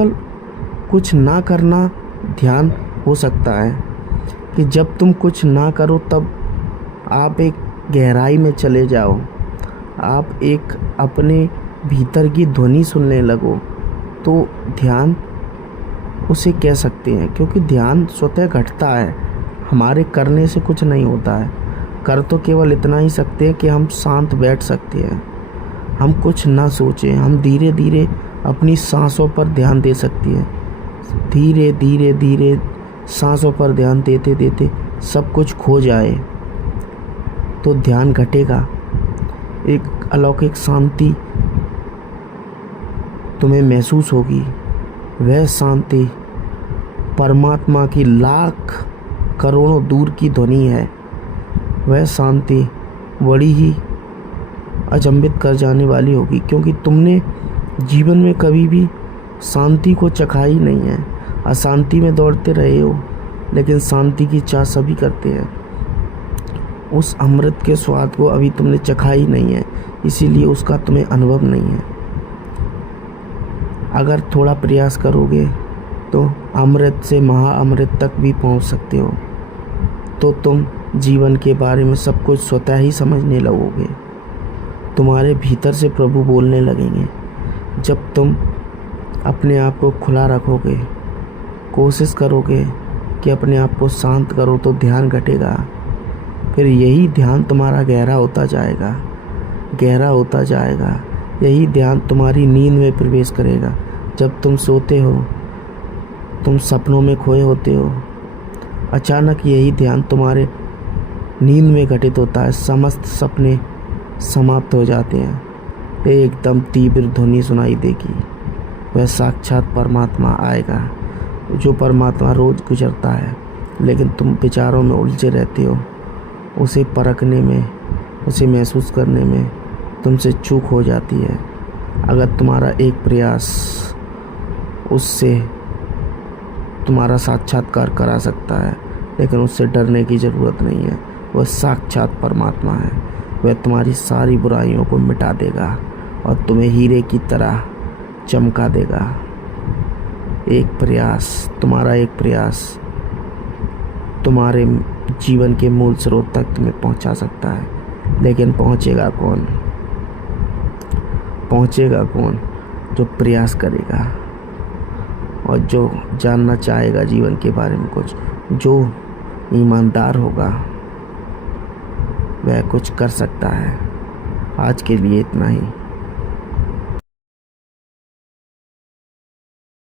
केवल कुछ ना करना ध्यान हो सकता है कि जब तुम कुछ ना करो तब आप एक गहराई में चले जाओ, आप एक अपने भीतर की ध्वनि सुनने लगो, तो ध्यान उसे कह सकते हैं। क्योंकि ध्यान स्वतः घटता है, हमारे करने से कुछ नहीं होता है। कर तो केवल इतना ही सकते हैं कि हम शांत बैठ सकते हैं, हम कुछ ना सोचें, हम धीरे धीरे अपनी सांसों पर ध्यान दे सकते हैं। धीरे धीरे धीरे सांसों पर ध्यान देते देते सब कुछ खो जाए तो ध्यान घटेगा। एक अलौकिक शांति तुम्हें महसूस होगी। वह शांति परमात्मा की लाख करोड़ों दूर की ध्वनि है। वह शांति बड़ी ही अचंभित कर जाने वाली होगी, क्योंकि तुमने जीवन में कभी भी शांति को चखा ही नहीं है। अशांति में दौड़ते रहे हो, लेकिन शांति की चाह सभी करते हैं। उस अमृत के स्वाद को अभी तुमने चखा ही नहीं है, इसीलिए उसका तुम्हें अनुभव नहीं है। अगर थोड़ा प्रयास करोगे तो अमृत से महाअमृत तक भी पहुंच सकते हो। तो तुम जीवन के बारे में सब कुछ स्वतः ही समझने लगोगे। तुम्हारे भीतर से प्रभु बोलने लगेंगे। जब तुम अपने आप को खुला रखोगे, कोशिश करोगे कि अपने आप को शांत करो, तो ध्यान घटेगा। फिर यही ध्यान तुम्हारा गहरा होता जाएगा, गहरा होता जाएगा। यही ध्यान तुम्हारी नींद में प्रवेश करेगा। जब तुम सोते हो, तुम सपनों में खोए होते हो, अचानक यही ध्यान तुम्हारे नींद में घटित होता है। समस्त सपने समाप्त हो जाते हैं। एकदम तीव्र ध्वनि सुनाई देगी। वह साक्षात परमात्मा आएगा, जो परमात्मा रोज गुजरता है, लेकिन तुम विचारों में उलझे रहते हो। उसे परखने में, उसे महसूस करने में तुमसे चूक हो जाती है। अगर तुम्हारा एक प्रयास उससे तुम्हारा साक्षात्कार करा सकता है, लेकिन उससे डरने की ज़रूरत नहीं है। वह साक्षात परमात्मा है। वह तुम्हारी सारी बुराइयों को मिटा देगा और तुम्हें हीरे की तरह चमका देगा। एक प्रयास, तुम्हारा एक प्रयास तुम्हारे जीवन के मूल स्रोत तक तुम्हें पहुंचा सकता है। लेकिन पहुंचेगा कौन? पहुंचेगा कौन? जो प्रयास करेगा और जो जानना चाहेगा जीवन के बारे में कुछ, जो ईमानदार होगा, वह कुछ कर सकता है। आज के लिए इतना ही।